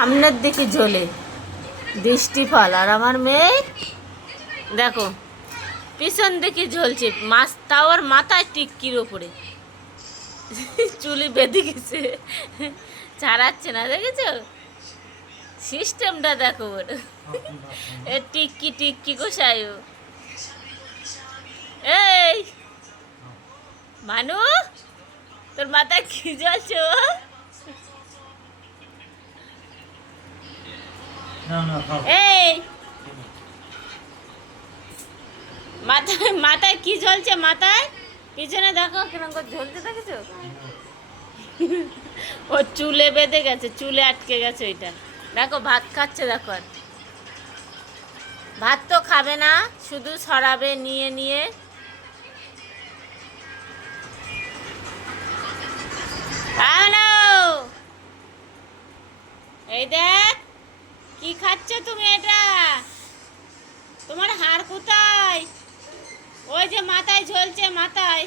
সামনের দিকে ঝোলে দৃষ্টি ফল, আর আমার মেয়ে দেখো পিছন দিকে ঝলছে মাছ, তাও ওর মাথায় টিক্কির ওপরে চুলি বেঁধে গেছে, ছাড়াচ্ছে না, দেখেছো সিস্টেমটা দেখো ওর, এ টিক্কি টিক্কি কোষায়। এই মানু, তোর মাথায় কি জ্বলছে? এই মাথায় মাথায় কি জ্বলছে? মাথায় পিছনে দেখো কিরকম করে ঝলতে, দেখেছো? ও চুলে বেঁধে গেছে, চুলে আটকে গেছে ওইটা। দেখো ভাত খাচ্ছে, দেখো আর ভাত তো খাবে না, শুধু ছড়াবে নিয়ে নিয়ে। এই দেখ কি খাচ্ছ তুমি, এটা তোমার হাড় কোথায়? ওই যে মাথায় ঝলছে, মাথায়।